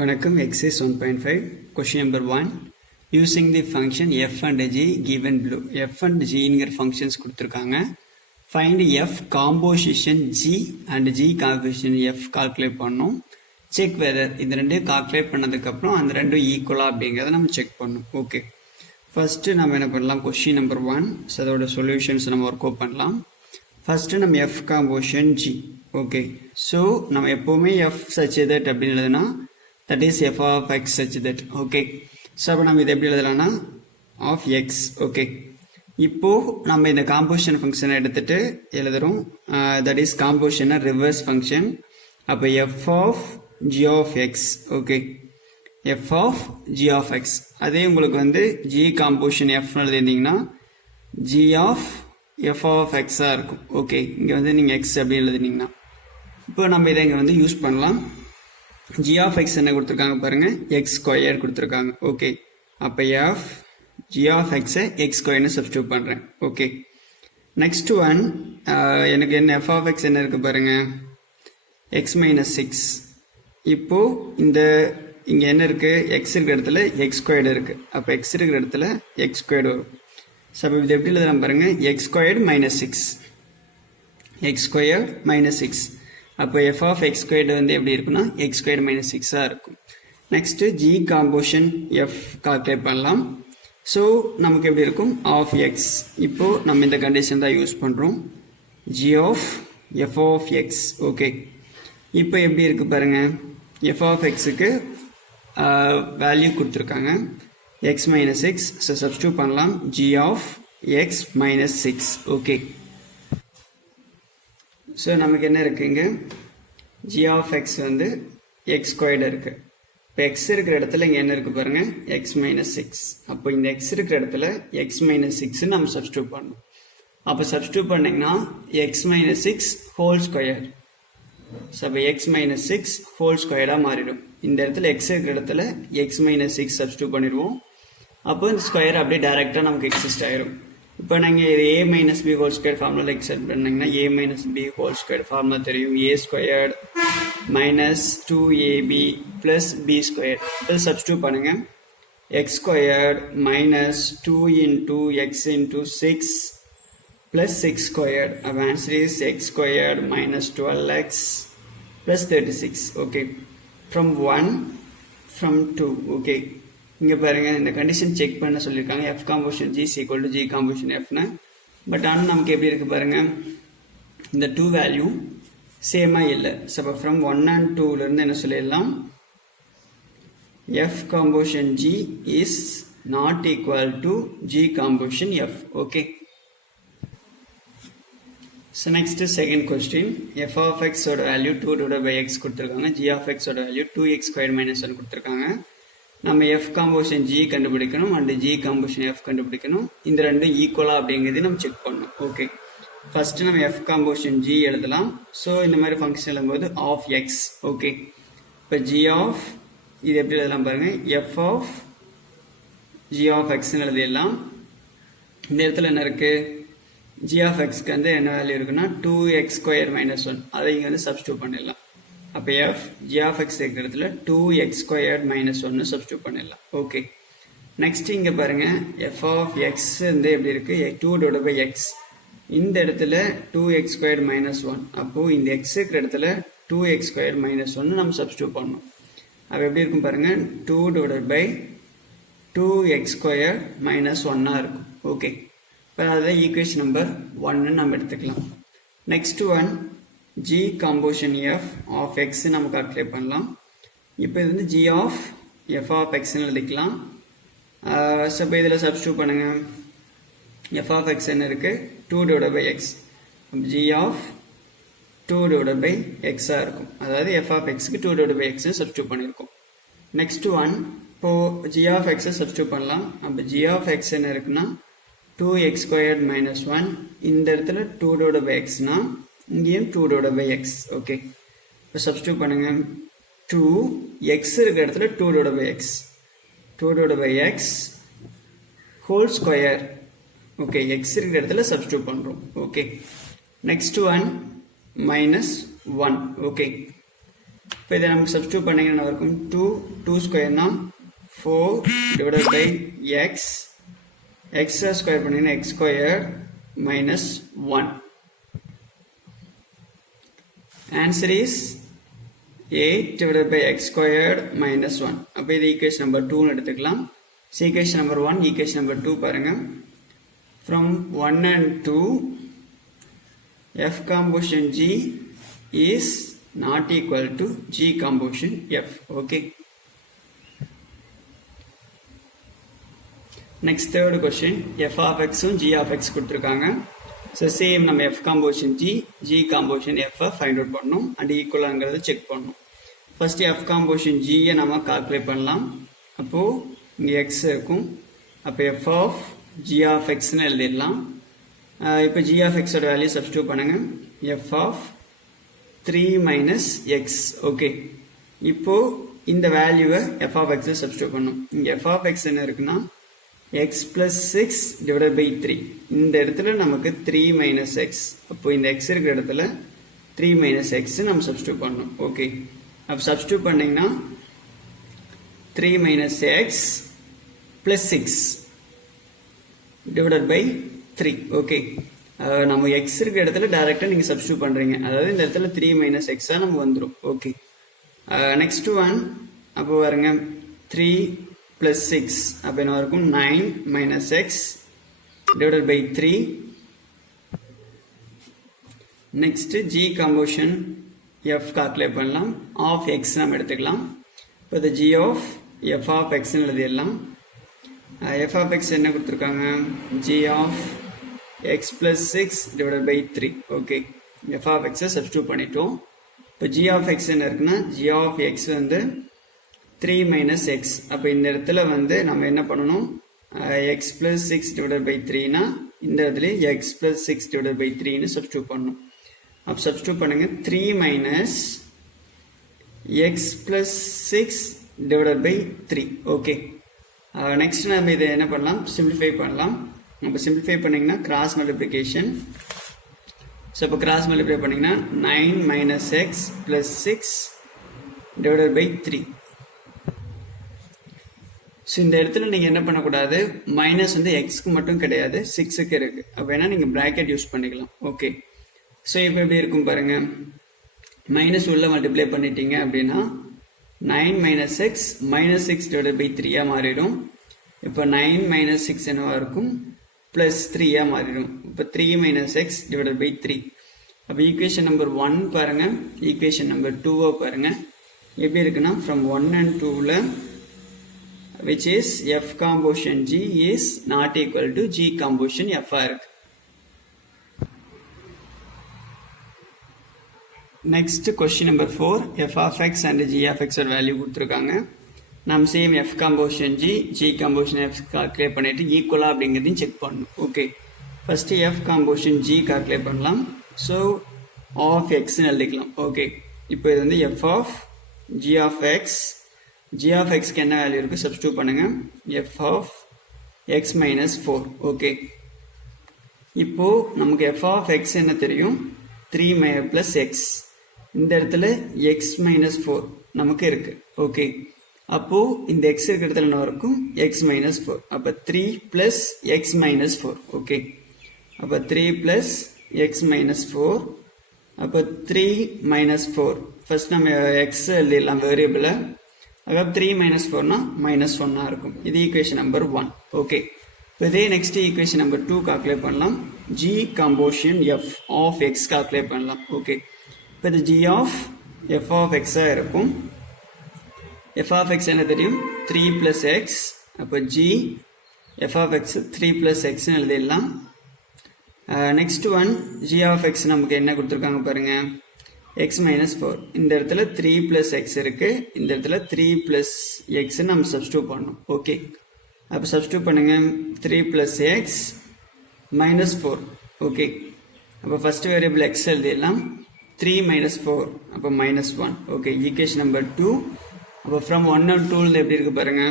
வணக்கம். exercise 1.5 question number 1 using the function f and g given below. f and g ங்கிற functions கொடுத்திருக்காங்க. find f composition g and g composition f calculate பண்ணோம். check whether இந்த ரெண்டையும் calculate பண்ணதுக்கு அப்புறம் அந்த ரெண்டும் ஈக்குவலா அப்படிங்கறத நம்ம செக் பண்ணணும். ஓகே, ஃபர்ஸ்ட் நம்ம என்ன பண்ணலாம், question number 1 அதோட சொல்யூஷன்ஸ் நம்ம ஒர்க் அவுட் பண்ணலாம். ஃபர்ஸ்ட் நம்ம f composition g. Okay, so நம்ம எப்பவுமே f such that அப்படின்னு எழுதுனா that is f of x such that. okay, so அப்ப நம்ம இதை எப்படி எழுதலாம்னா of x. okay, இப்போ நம்ம இந்த காம்போசிஷன் ஃபங்க்ஷனை எடுத்துட்டு எழுதுறோம். that is composition reverse function. அப்ப f of g of x. okay, f of g of x. அதே உங்களுக்கு வந்து g composition f எழுதிருந்தீங்கன்னா g of f of x ஆ இருக்கும். ஓகே, இங்க வந்து நீங்க x அப்படி எழுதுனீங்கன்னா இப்போ நம்ம இதை இங்க வந்து யூஸ் பண்ணலாம். g of x என்ன கொடுத்திருக்காங்க பாருங்க, x ஸ்கொயர் கொடுத்திருக்காங்க. ஓகே, அப்ப f g of x x ஸ்கொயர்னு சப்ஸ்டிட்யூட் பண்றேன். ஓகே, நெக்ஸ்ட் ஒன் எனக்கு என்ன f of x என்ன இருக்கு பாருங்க, x minus 6. இப்போ இந்த இங்க என்ன இருக்கு, x இருக்கிற இடத்துல x ஸ்கொயர்டு இருக்கு. அப்ப x இருக்கிற இடத்துல x ஸ்கொயர்டு வரும். சோ அப்ப இது எப்படி எழுதலாம் பாருங்க, x squared minus 6. x squared minus 6. அப்போ f of x squared வந்து எப்படி இருக்குன்னா x squared minus 6 ஆ இருக்கும். Next g composition f calculate பண்ணலாம். ஸோ நமக்கு எப்படி இருக்கும், of x. இப்போ நம்ம இந்த கண்டிஷன் தான் யூஸ் பண்றோம், g of f of x. Okay, இப்போ எப்படி இருக்கு பாருங்க, f of x க்கு வேல்யூ கொடுத்துருக்காங்க x minus 6. ஸோ சப்ஸ்டிட்யூட் பண்ணலாம் g of x minus 6. Okay, so நமக்கு என்ன இருக்குங்க, g of x வந்து x ஸ்கொயர்டு இருக்கு. இப்போ x இருக்கிற இடத்துல இங்கே என்ன இருக்கு பாருங்க, x minus 6. அப்போ இந்த x இருக்கிற இடத்துல x minus 6 நம்ம சப்ஸ்டிட்யூட் பண்ணணும். அப்போ சப்ஸ்டிட்யூட் பண்ணீங்கன்னா x minus 6 whole square. So அப்போ x minus 6 ஹோல் ஸ்கொயர்டாக மாறிடும். இந்த இடத்துல x இருக்கிற இடத்துல x minus 6 சப்ஸ்டிட்யூட் பண்ணிடுவோம். அப்போ இந்த ஸ்கொயர் அப்படியே டைரெக்டாக நமக்கு எக்ஸிஸ்ட் ஆயிரும். இப்போ நீங்கள் இது a minus b whole square formula except பண்ணீங்கன்னா a minus b whole square formula தெரியும், a squared minus 2ab plus b square. இப்போ சப்ஸ்டிட்யூட் பண்ணுங்க, x squared minus 2 into x into 6 plus 6 squared. Our answer is x squared minus 12x plus 36. okay, from 1 from 2. okay, இங்க பாருங்க இந்த condition check பண்ண சொல்லிருக்காங்க, f composition g is equal to g composition f னா. But ஆனால் நமக்கு எப்படி இருக்கு பாருங்க, இந்த 2 வேல்யூ சேமா இல்லை. ஸோ ஃப்ரம் 1 and 2ல இருந்து என்ன சொல்லிடலாம், f composition g is not equal to g composition f. okay, so next second question, f of x ஓட வேல்யூ 2 divided by x கொடுத்திருக்காங்க, g of x ஓட வேல்யூ 2x squared minus 1 கொடுத்திருக்காங்க. நம்ம f composition g கண்டுபிடிக்கணும் and g composition f கண்டுபிடிக்கணும். இந்த ரெண்டும் ஈக்குவலா அப்படிங்கிறது நம்ம செக் பண்ணணும். ஓகே, ஃபர்ஸ்ட் நம்ம f composition g எழுதலாம். ஸோ இந்த மாதிரி ஃபங்க்ஷன் எழுதும்போது of x. ஓகே, இப்போ g of இது எப்படி எழுதலாம் பாருங்க, f of g of x எழுதிடலாம். இந்த இடத்துல என்ன இருக்கு, g of x க்கு வந்து என்ன வேல்யூ இருக்குன்னா 2x square minus 1. அதை இங்க வந்து சப்ஸ்டிட்யூட் பண்ணிடலாம். அப்ப f g of x இருக்கிற இடத்துல 2x squared minus 1 சப்ஸ்டிட்யூட் பண்ணிடலாம். ஓகே, நெக்ஸ்ட் இங்க பாருங்க f of x வந்து எப்படி இருக்கு, 2 divided by x. இந்த இடத்துல 2x squared minus 1. அப்போ இந்த x இருக்கிற இடத்துல 2x squared minus 1 நம்ம சப்ஸ்டிட்யூட் பண்ணணும். அப்ப எப்படி இருக்கும் பாருங்க, 2 divided by 2x squared minus 1 இருக்கும். ஓகே, இப்போ அதை ஈக்குவேஷன் நம்பர் 1 நம்ம எடுத்துக்கலாம். Next one g composition f of x நம்ம கால்குலேட் பண்ணலாம். இப்போ இது வந்து g of f of x எழுதிக்கலாம். ஸோ இப்போ இதில் சப்ஸ்டிட்யூட் பண்ணுங்க, f of x என்ன இருக்கு, 2 divided by x. g of 2 divided by x ஆ இருக்கும். அதாவது f of x க்கு 2 divided by x சப்ஸ்டிட்யூட் பண்ணியிருக்கோம். நெக்ஸ்ட் ஒன், இப்போ g of x சப்ஸ்டிட்யூட் பண்ணலாம். அப்போ g of x என்ன இருக்குன்னா 2x squared minus 1. இந்த இடத்துல 2 divided by x னா இங்கேயும் 2 divided by x. ஓகே, இப்போ சப்ஸ்டிட்யூட் பண்ணுங்க, 2 x இருக்கிற இடத்துல 2 divided by x, 2 divided by x whole square. Okay, x இருக்கிற இடத்துல சப்ஸ்டிட்யூட் பண்றோம். Okay, next one minus 1. Okay, இப்போ இதை நமக்கு சப்ஸ்டியூட் பண்ணிங்கன்னா இருக்கும் 2 ஸ்கொயர்னா 4 டிவைடட் பை எக்ஸ் ஸ்கொயர் பண்ணிங்கன்னா X square minus 1. Answer is 8 divided by x squared minus 1. அப்போ இது equation number 2 எடுத்துக்கலாம். So equation number 1, equation number 2 பாருங்க. From 1 and 2, f composition G is not equal to G composition F. Okay. Next third question, f of x and g of x கொடுத்திருக்காங்க. So same நம்ம f composition g composition f find out பண்ணனும் and equal ஆங்கறத check பண்ணனும். First f composition g நம்ம calculate பண்ணலாம். அப்போ இங்க x இருக்கும். அப்ப f of g of x ன்னு எழுதிடலாம். இப்போ g of x ஓட வேல்யூ சப்ஸ்டிட்யூட் பண்ணுங்க. f of 3 minus x. Okay. இப்போ இந்த வேல்யூவை f of x சப்ஸ்டிட்யூட் பண்ணனும். இங்க f of x என்ன இருக்குன்னா x plus 6 divided by 3. இந்த இடத்துல நமக்கு 3 minus x. அப்போ இந்த x இருக்கிற இடத்துல 3 minus x நம்ம சப்ஸ்டிட்யூட் பண்ணணும். ஓகே. அப்ப சப்ஸ்டிட்யூட் பண்ணீங்கன்னா 3 minus x plus 6 divided by 3. Okay. நம்ம x இருக்கிற இடத்துல டைரக்டா நீங்க சப்ஸ்டிட்யூட் பண்றீங்க. அதாவது இந்த இடத்துல 3 minus x நம்ம வந்துரும். ஓகே. நெக்ஸ்ட் ஒன் அப்போ பாருங்க 3 plus 6 அப்ப என்ன இருக்கும் 9 minus x divided by 3. next g composition f calculate பண்ணலாம். of x நாம் எடுத்துக்கலாம். இப்போ the g of f of x ன்னு எழுதிடலாம். f of x என்ன கொடுத்திருக்காங்க g of x plus 6 divided by 3. Okay. f of x substitute பண்ணிட்டோம். இப்போ g of x என்ன இருக்குன்னா g of x வந்து 3 minus x. அப்ப இந்த இடத்துல வந்து நம்ம என்ன பண்ணணும் x plus 6 divided by 3 னா இந்த இடத்துல x plus 6 divided by 3 னு சப்ஸ்டிட்யூட் பண்ணனும். அப்ப சப்ஸ்டிட்யூட் பண்ணுங்க 3 minus x plus 6 divided by 3. Okay. Next நம்ம இதை என்ன பண்ணலாம் சிம்பிளிஃபை பண்ணலாம். நம்ம சிம்பிளிஃபை பண்ணீங்கன்னா கிராஸ் மல்டிப்ளிகேஷன். சோ அப்ப கிராஸ் மல்டிப்ளை பண்ணீங்கன்னா 9 minus x plus 6 divided by 3. So இந்த இடத்துல நீங்கள் என்ன பண்ணக்கூடாது மைனஸ் வந்து எக்ஸ்க்கு மட்டும் கிடையாது 6க்கு இருக்கு. அப்போ வேணா நீங்கள் ப்ராக்கெட் யூஸ் பண்ணிக்கலாம். ஓகே. ஸோ இப்போ எப்படி இருக்கும் பாருங்க மைனஸ் உள்ள மல்டிப்ளை பண்ணிட்டீங்க அப்படின்னா 9 minus x minus 6 divided by 3 மாறிடும். இப்போ 9 minus 6 என்னவா இருக்கும் plus 3 மாறிடும். இப்போ 3 minus x divided by 3. அப்போ ஈக்குவேஷன் நம்பர் 1 பாருங்க ஈக்குவேஷன் நம்பர் 2 பாருங்க எப்படி இருக்குன்னா from 1 and 2ல which is f composition g is not equal to g composition f இருக்கு. next question number 4 f of x and g of x value கொடுத்திருக்காங்க. நாம் same f composition g composition f calculate பண்ணிட்டு ஈக்குவலா அப்படிங்கறதையும் check பண்ணனும். Okay. First f composition g calculate பண்ணலாம். so of x ன்னு எழுதிக்கலாம். ஓகே. இப்போ இது வந்து f of g of x g of x க்கு என்ன வேல்யூ இருக்கு சப்ஸ்டிட்யூட் பண்ணுங்க f of x minus 4. Okay. இப்போ நமக்கு f of x என்ன தெரியும் 3 plus x. இந்த இடத்துல x minus 4 நமக்கு இருக்கு. ஓகே. அப்போ இந்த x இருக்கிற இடத்துல என்ன இருக்கும் x minus 4. அப்ப 3 plus x minus 4. ஓகே. அப்ப 3 plus x minus 4. அப்ப 3 minus 4. ஃபர்ஸ்ட் நம்ம x எழுதிடலாம் வேரியபிள். அதாவது 3 minus 4 னா minus 1 இருக்கும். இது ஈக்குவேஷன் நம்பர் 1. ஓகே. இதே நெக்ஸ்ட் ஈக்குவேஷன் நம்பர் 2 கால்குலேட் பண்ணலாம். g composition f of x calculate பண்ணலாம். ஓகே. இப்போ இது g of f of x இருக்கும். f of x என்ன தெரியும் 3 plus x. அப்போ g f of x 3 plus x ன்னு எழுதிடலாம். Next one g of x நமக்கு என்ன கொடுத்திருக்காங்க பாருங்க x minus 4. இந்த இடத்துல 3 plus x இருக்கு. இந்த இடத்துல 3 plus x நம்ம சப்ஸ்டிட்யூட் பண்ணணும். ஓகே. அப்ப சப்ஸ்டிட்யூட் பண்ணுங்க 3 plus x minus 4. ஓகே. அப்ப ஃபர்ஸ்ட் வேரியபிள் x எழுதிடலாம். 3 minus 4 அப்ப minus 1. ஓகே. Equation number 2. அப்ப from 1 and 2 எப்படி இருக்கு பாருங்க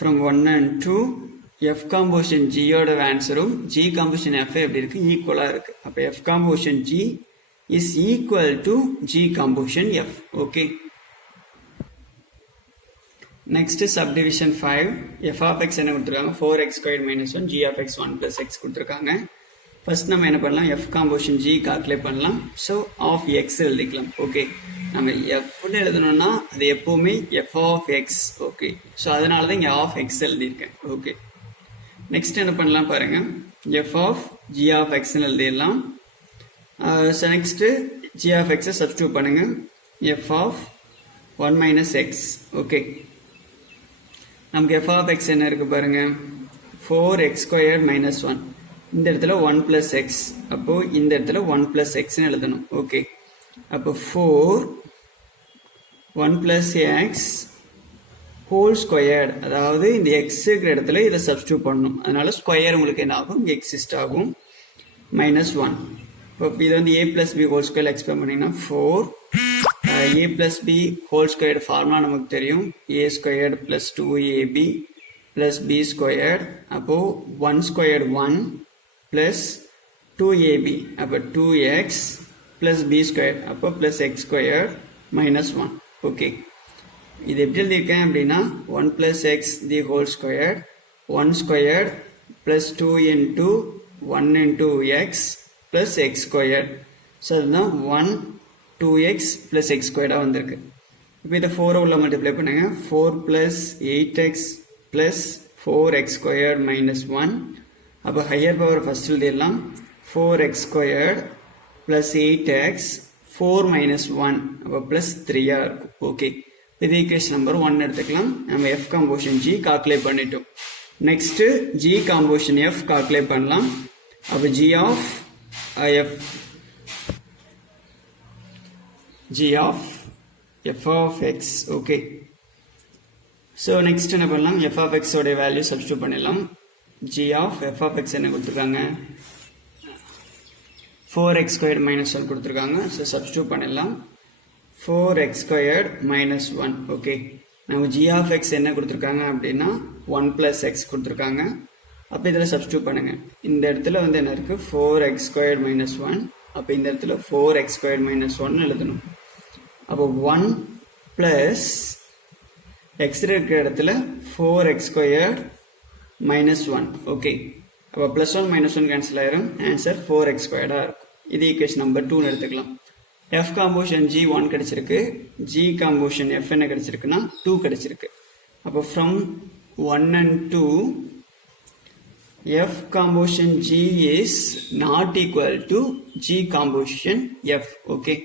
from 1 and 2 f composition g யோட ஆன்சரும் g composition f எப்படி இருக்கு ஈக்குவலா இருக்கு. அப்ப f composition g is equal to G composition F. Okay. Next subdivision 5. F of x என்ன கொடுத்திருக்காங்க 4x squared minus 1 g of x 1 plus x கொடுத்திருக்காங்க. First நம்ம என்ன பண்ணலாம் f composition g கால்குலேட் பண்ணலாம். So of x எழுதிக்கலாம். Okay. நம்ம f எழுதணும்னா அது எப்பவுமே f of x. Okay. So அதனால தான் இங்க of x எழுதியிருக்கேன். Okay. Next என்ன பண்ணலாம் பாருங்க. f of g of x எழுதிடலாம். So next g of x substitute பண்ணுங்க. f of 1 minus x. Okay. நமக்கு f of x என்ன இருக்கு பாருங்க 4x squared minus 1. இந்த இடத்துல 1 plus x. அப்போ இந்த இடத்துல 1 plus x ன்னு எழுதணும். ஓகே. அப்போ 4 1 plus x whole squared. அதாவது இந்த x இருக்கிற இடத்துல இதை சப்ஸ்டிடியூட் பண்ணணும். அதனால ஸ்கொயர் உங்களுக்கு என்ன ஆகும் எக்ஸிஸ்ட் ஆகும் minus 1. இப்போ இது வந்து a plus b whole square explain பண்ணீங்கன்னா 4 a plus b whole squared formula நமக்கு தெரியும் a squared plus 2ab plus b squared அப்போ 1 squared 1 plus 2ab அப்போ 2x plus b squared அப்போ plus x squared minus 1. Okay இது எப்படி எழுதியிருக்கேன் அப்படின்னா 1 plus x the whole squared 1 squared plus 2 into 1 into x plus x squared. So அதுதான் 1 2x plus x squared வந்திருக்கு. இப்போ இதை 4 உள்ள மல்டிப்ளை பண்ணுங்க 4 plus 8x plus 4x squared minus 1. அப்போ ஹையர் பவர் ஃபர்ஸ்ட் எழுதிடலாம் 4x squared plus 8x 4 minus 1 அப்போ plus 3 இருக்கும். ஓகே இது ஈக்குவேஷன் நம்பர் 1 எடுத்துக்கலாம். நம்ம f composition g கால்குலேட் பண்ணிட்டோம். Next g composition f calculate பண்ணலாம். அப்போ g of f of x. Okay so next என்ன பண்ணலாம் f of x உடைய வேல்யூ சப்ஸ்டிடியூட் பண்ணிடலாம். g of f of x என்ன கொடுத்துருக்காங்க 4x squared minus 1 கொடுத்துருக்காங்க. ஸோ சப்ஸ்டிடியூட் பண்ணிடலாம் 4x squared minus 1. ஓகே நம்ம g of x என்ன கொடுத்துருக்காங்க அப்படின்னா 1 plus x கொடுத்துருக்காங்க. அப்போ இதில் சப்ஸ்டிடியூட் பண்ணுங்க. இந்த இடத்துல வந்து என்ன இருக்கு 4x squared minus 1. அப்போ இந்த இடத்துல 4x squared minus 1 எழுதணும். அப்போ 1 plus x இருக்கிற இடத்துல 4x squared minus 1. ஓகே அப்போ plus 1 minus 1 கேன்சல் ஆயிரும். ஆன்சர் 4x squared இருக்கும். இது ஈக்குவேஷன் நம்பர் 2 எடுத்துக்கலாம். f composition g 1 கிடைச்சிருக்கு. g composition f என்ன கிடைச்சிருக்குன்னா 2 கிடைச்சிருக்கு. அப்போ from 1 and 2 f composition g is not equal to g composition f. Okay.